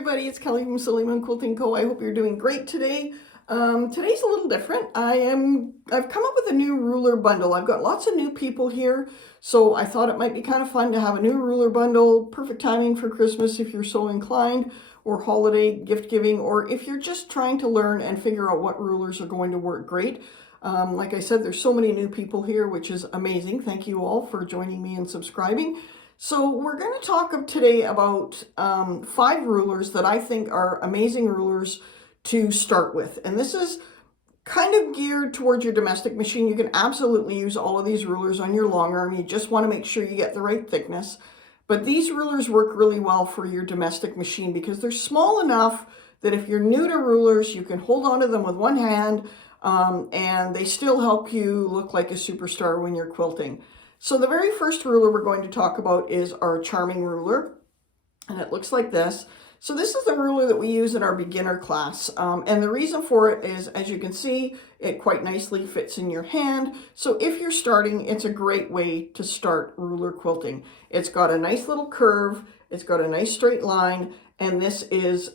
everybody, it's Kelly from Silly Moon Quilting Co. I hope you're doing great today. Today's a little different. I've come up with a new ruler bundle. I've got lots of new people here, so I thought it might be kind of fun to have a new ruler bundle. Perfect timing for Christmas if you're so inclined, or holiday gift giving, or if you're just trying to learn and figure out what rulers are going to work great. Like I said, there's so many new people here, which is amazing. Thank you all for joining me and subscribing. So we're going to talk today about 5 rulers that I think are amazing rulers to start with. And this is kind of geared towards your domestic machine. You can absolutely use all of these rulers on your long arm. You just want to make sure you get the right thickness. But these rulers work really well for your domestic machine because they're small enough that if you're new to rulers, you can hold onto them with one hand and they still help you look like a superstar when you're quilting. So the very first ruler we're going to talk about is our charming ruler, and it looks like this. So this is the ruler that we use in our beginner class, and the reason for it is, as you can see, it quite nicely fits in your hand. So if you're starting, it's a great way to start ruler quilting. It's got a nice little curve, it's got a nice straight line, and this is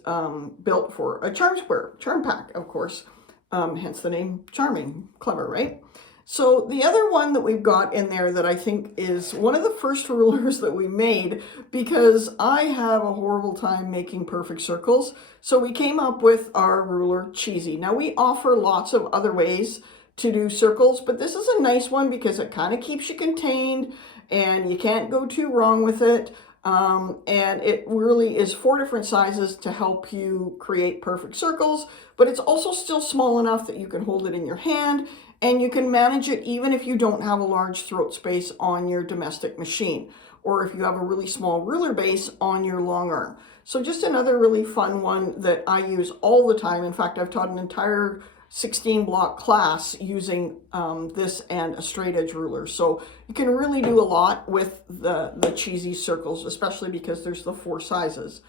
built for a charm square, charm pack, of course, hence the name charming. Clever, right? So the other one that we've got in there that I think is one of the first rulers that we made, because I have a horrible time making perfect circles. So we came up with our ruler Cheezie. Now we offer lots of other ways to do circles, but this is a nice one because it kind of keeps you contained and you can't go too wrong with it. And it really is 4 different sizes to help you create perfect circles, but it's also still small enough that you can hold it in your hand and you can manage it even if you don't have a large throat space on your domestic machine, or if you have a really small ruler base on your long arm. So just another really fun one that I use all the time. In fact, I've taught an entire 16 block class using this and a straight edge ruler. So you can really do a lot with the Cheezie circles, especially because there's the 4 sizes.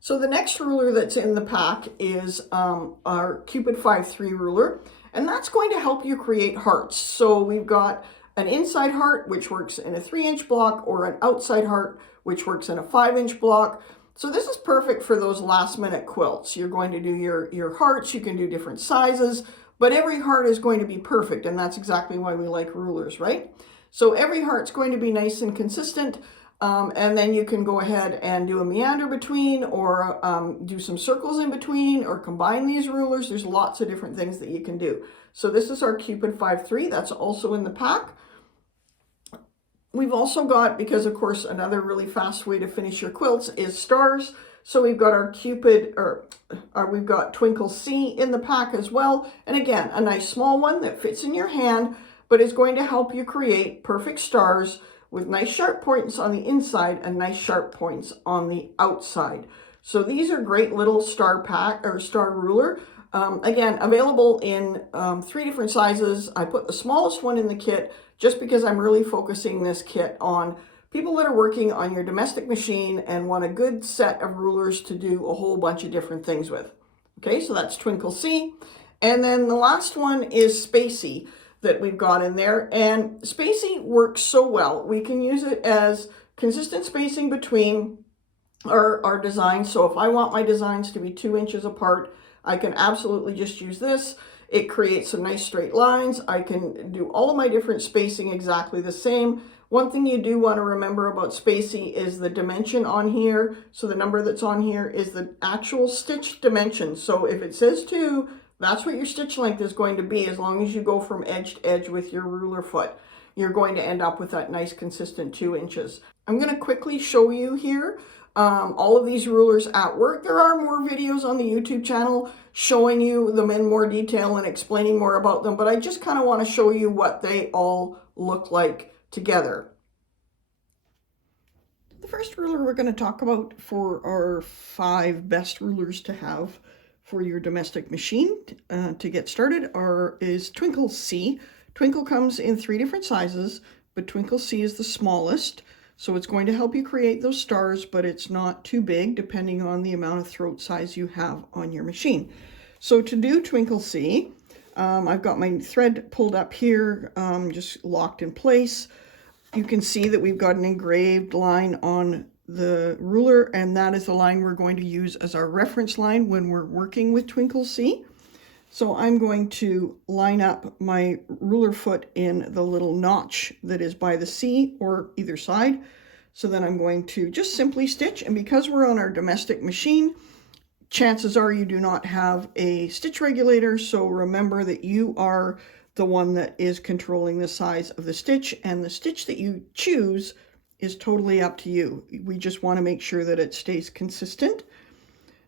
So the next ruler that's in the pack is our Cupid 5.3 ruler, and that's going to help you create hearts. So we've got an inside heart, which works in a 3-inch block, or an outside heart, which works in a 5-inch block. So this is perfect for those last minute quilts. You're going to do your hearts, you can do different sizes, but every heart is going to be perfect, and that's exactly why we like rulers, right? So every heart's going to be nice and consistent, and then you can go ahead and do a meander between, or do some circles in between, or combine these rulers. There's lots of different things that you can do. So this is our Cupid 5.3, that's also in the pack. We've also got, because of course another really fast way to finish your quilts is stars. So we've got our Cupid, we've got Twinkle C in the pack as well. And again, a nice small one that fits in your hand, but is going to help you create perfect stars with nice sharp points on the inside and nice sharp points on the outside. So these are great little star pack or star ruler. Again, available in 3 different sizes. I put the smallest one in the kit just because I'm really focusing this kit on people that are working on your domestic machine and want a good set of rulers to do a whole bunch of different things with. Okay, so that's Twinkle C. And then the last one is Spacey that we've got in there. And Spacey works so well. We can use it as consistent spacing between our designs. So if I want my designs to be 2 inches apart, I can absolutely just use this. It creates some nice straight lines. I can do all of my different spacing exactly the same. One thing you do want to remember about Spacey is the dimension on here. So the number that's on here is the actual stitch dimension. So if it says 2, that's what your stitch length is going to be. As long as you go from edge to edge with your ruler foot, you're going to end up with that nice consistent 2 inches. I'm going to quickly show you here all of these rulers at work. There are more videos on the YouTube channel showing you them in more detail and explaining more about them, but I just kind of want to show you what they all look like together. The first ruler we're going to talk about for our 5 best rulers to have for your domestic machine to get started is Twinkle C. Twinkle comes in 3 different sizes, but Twinkle C is the smallest. So it's going to help you create those stars, but it's not too big depending on the amount of throat size you have on your machine. So to do Twinkle C, I've got my thread pulled up here, just locked in place. You can see that we've got an engraved line on the ruler, and that is the line we're going to use as our reference line when we're working with Twinkle C. So I'm going to line up my ruler foot in the little notch that is by the C or either side. So then I'm going to just simply stitch, and because we're on our domestic machine, chances are you do not have a stitch regulator, so remember that you are the one that is controlling the size of the stitch, and the stitch that you choose is totally up to you. We just want to make sure that it stays consistent.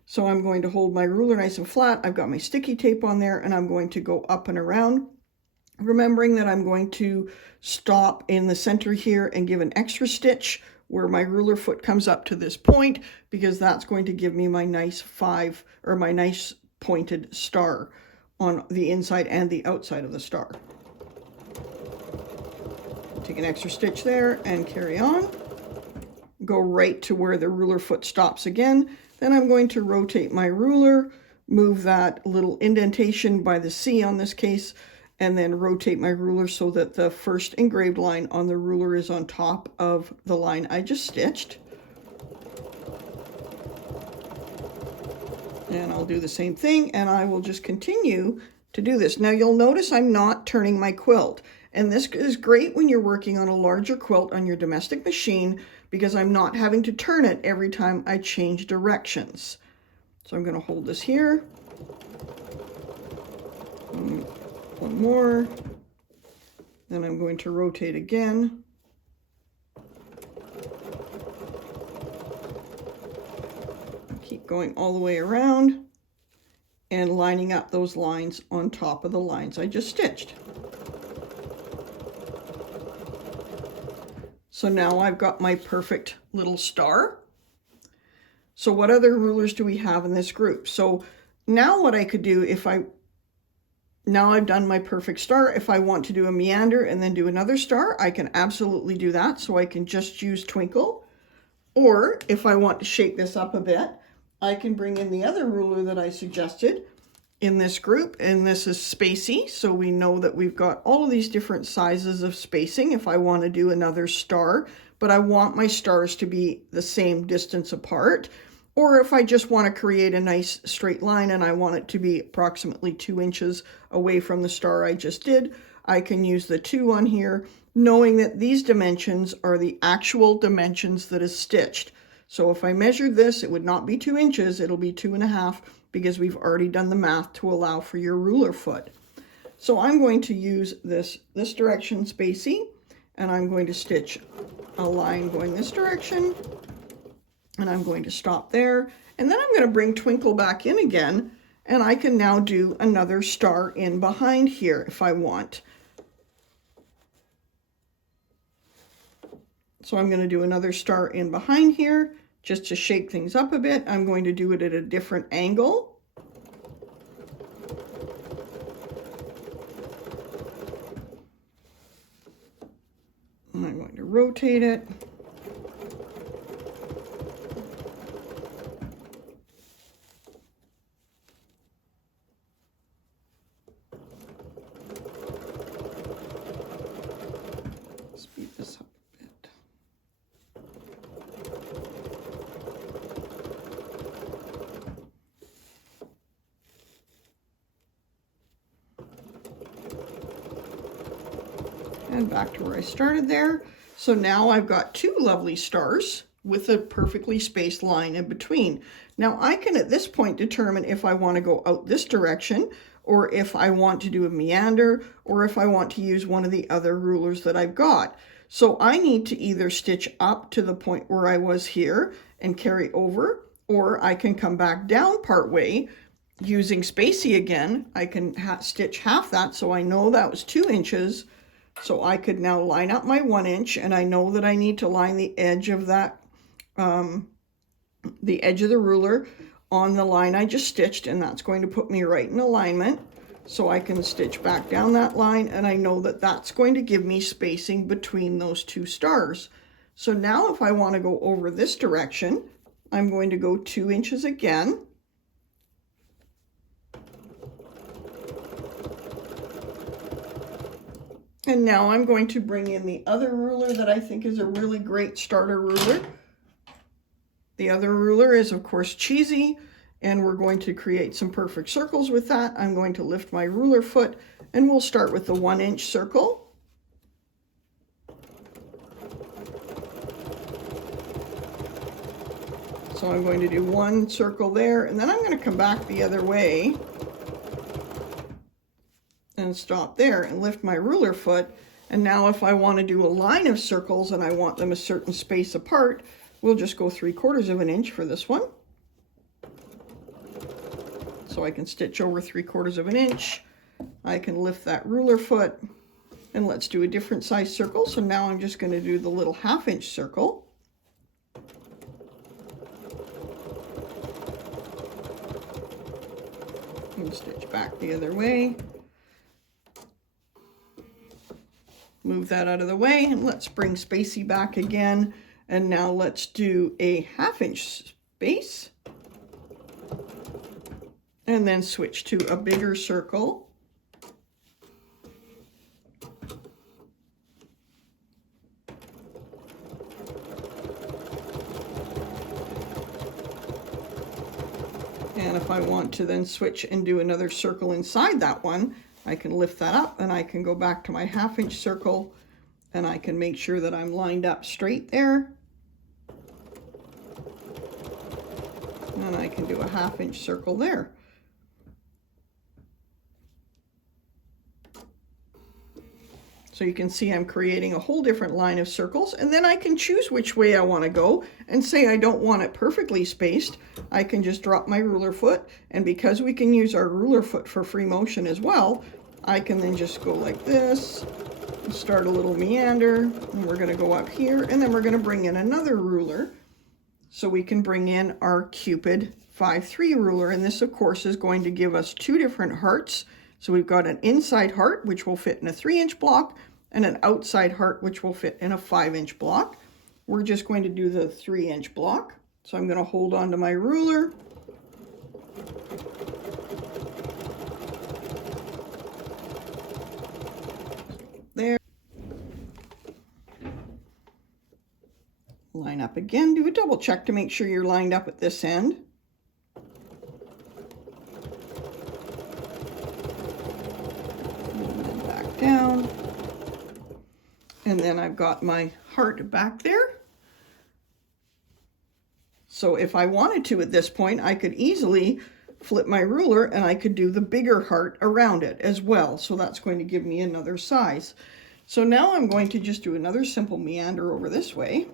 So I'm going to hold my ruler nice and flat. I've got my sticky tape on there, and I'm going to go up and around, remembering that I'm going to stop in the center here and give an extra stitch where my ruler foot comes up to this point, because that's going to give me my nice my nice pointed star on the inside and the outside of the star. Take an extra stitch there and carry on. Go right to where the ruler foot stops again. Then I'm going to rotate my ruler, move that little indentation by the C on this case, and then rotate my ruler so that the first engraved line on the ruler is on top of the line I just stitched. And I'll do the same thing, and I will just continue to do this. Now you'll notice I'm not turning my quilt, and this is great when you're working on a larger quilt on your domestic machine, because I'm not having to turn it every time I change directions. So I'm going to hold this here. One more. Then I'm going to rotate again. Keep going all the way around and lining up those lines on top of the lines I just stitched. So now I've got my perfect little star. So what other rulers do we have in this group? So now what I could do, now I've done my perfect star, if I want to do a meander and then do another star, I can absolutely do that. So I can just use Twinkle. Or if I want to shake this up a bit, I can bring in the other ruler that I suggested in this group, and this is Spacey. So we know that we've got all of these different sizes of spacing if I want to do another star, but I want my stars to be the same distance apart. Or if I just want to create a nice straight line and I want it to be approximately 2 inches away from the star I just did, I can use the 2 on here, knowing that these dimensions are the actual dimensions that is stitched. So if I measured this, it would not be 2 inches, it'll be 2.5, because we've already done the math to allow for your ruler foot. So I'm going to use this direction Spacey, and I'm going to stitch a line going this direction, and I'm going to stop there, and then I'm going to bring Twinkle back in again, and I can now do another star in behind here if I want. So I'm going to do another star in behind here just to shake things up a bit. I'm going to do it at a different angle. And I'm going to rotate it. Speed this up a bit. And back to where I started there. So now I've got 2 lovely stars with a perfectly spaced line in between. Now I can at this point determine if I want to go out this direction, or if I want to do a meander, or if I want to use one of the other rulers that I've got. So I need to either stitch up to the point where I was here and carry over, or I can come back down part way using Spacey again. I can stitch half that, so I know that was 2 inches. So I could now line up my 1 inch, and I know that I need to line the edge of that, the edge of the ruler on the line I just stitched, and that's going to put me right in alignment. So I can stitch back down that line, and I know that that's going to give me spacing between those 2 stars. So now if I want to go over this direction, I'm going to go 2 inches again. And now I'm going to bring in the other ruler that I think is a really great starter ruler. The other ruler is, of course, Cheezie, and we're going to create some perfect circles with that. I'm going to lift my ruler foot, and we'll start with the 1-inch circle. So I'm going to do 1 circle there, and then I'm going to come back the other way and stop there and lift my ruler foot. And now if I want to do a line of circles and I want them a certain space apart, we'll just go 3/4 of an inch for this one. So I can stitch over 3/4 of an inch. I can lift that ruler foot, and let's do a different size circle. So now I'm just going to do the little 1/2-inch circle. And stitch back the other way. Move that out of the way, and let's bring Spacey back again. And now let's do a 1/2-inch space. And then switch to a bigger circle. And if I want to then switch and do another circle inside that one, I can lift that up and I can go back to my 1/2-inch circle, and I can make sure that I'm lined up straight there. And I can do a 1/2-inch circle there. So you can see I'm creating a whole different line of circles, and then I can choose which way I want to go and say I don't want it perfectly spaced. I can just drop my ruler foot, and because we can use our ruler foot for free motion as well, I can then just go like this, start a little meander, and we're going to go up here, and then we're going to bring in another ruler. So we can bring in our Cupid 5-3 ruler, and this of course is going to give us 2 different hearts. So we've got an inside heart, which will fit in a 3-inch block, and an outside heart, which will fit in a 5-inch block. We're just going to do the 3-inch block. So I'm going to hold on to my ruler. There. Line up again. Do a double check to make sure you're lined up at this end. Down, and then I've got my heart back there. So if I wanted to at this point, I could easily flip my ruler and I could do the bigger heart around it as well. So that's going to give me another size. So now I'm going to just do another simple meander over this way.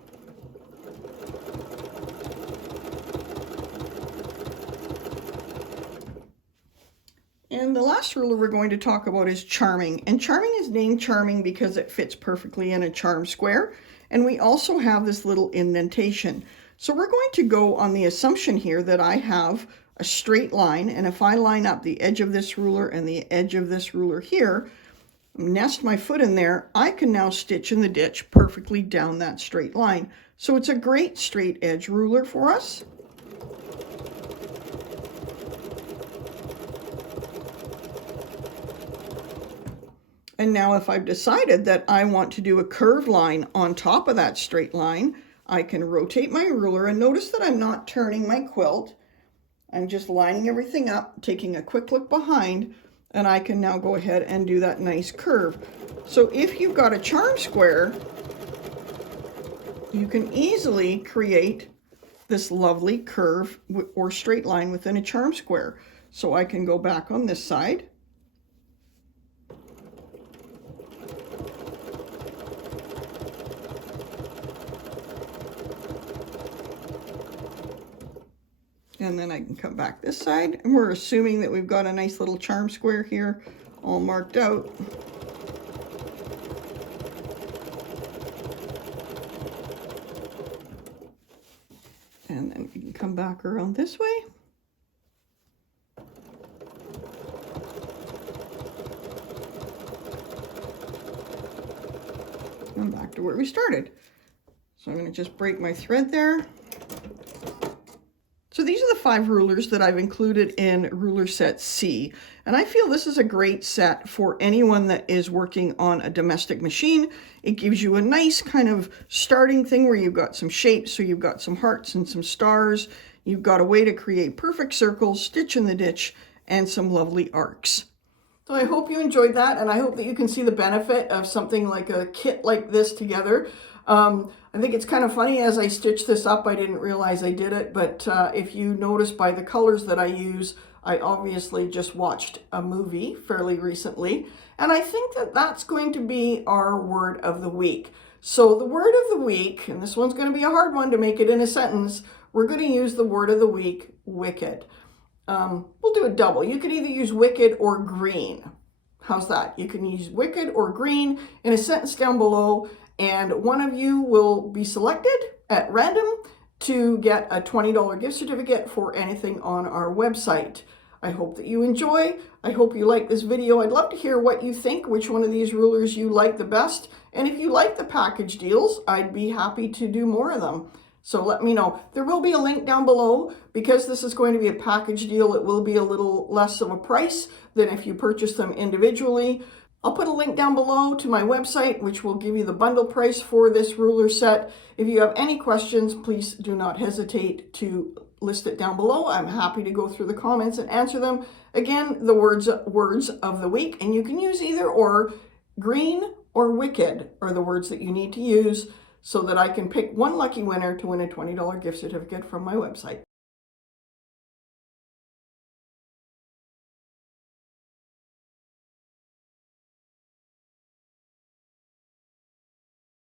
And the last ruler we're going to talk about is Charming. And Charming is named Charming because it fits perfectly in a charm square. And we also have this little indentation. So we're going to go on the assumption here that I have a straight line. And if I line up the edge of this ruler and the edge of this ruler here, nest my foot in there, I can now stitch in the ditch perfectly down that straight line. So it's a great straight edge ruler for us. And now if I've decided that I want to do a curved line on top of that straight line, I can rotate my ruler, and notice that I'm not turning my quilt. I'm just lining everything up, taking a quick look behind, and I can now go ahead and do that nice curve. So if you've got a charm square, you can easily create this lovely curve or straight line within a charm square. So I can go back on this side. And then I can come back this side, and we're assuming that we've got a nice little charm square here all marked out. And then we can come back around this way. And back to where we started. So I'm going to just break my thread there. So these are the 5 rulers that I've included in ruler set C. And I feel this is a great set for anyone that is working on a domestic machine. It gives you a nice kind of starting thing where you've got some shapes, so you've got some hearts and some stars. You've got a way to create perfect circles, stitch in the ditch, and some lovely arcs. So I hope you enjoyed that, and I hope that you can see the benefit of something like a kit like this together. I think it's kind of funny, as I stitched this up, I didn't realize I did it, but if you notice by the colors that I use, I obviously just watched a movie fairly recently, and I think that that's going to be our word of the week. So the word of the week, and this one's going to be a hard one to make it in a sentence, we're going to use the word of the week, wicked. We'll do a double. You could either use wicked or green. How's that? You can use wicked or green in a sentence down below, and one of you will be selected at random to get a $20 gift certificate for anything on our website. I hope that you enjoy. I hope you like this video. I'd love to hear what you think, which one of these rulers you like the best. And if you like the package deals, I'd be happy to do more of them. So let me know. There will be a link down below. Because this is going to be a package deal, it will be a little less of a price than if you purchase them individually. I'll put a link down below to my website, which will give you the bundle price for this ruler set. If you have any questions, please do not hesitate to list it down below. I'm happy to go through the comments and answer them. Again, the words of the week, and you can use either or. Green or wicked are the words that you need to use so that I can pick one lucky winner to win a $20 gift certificate from my website.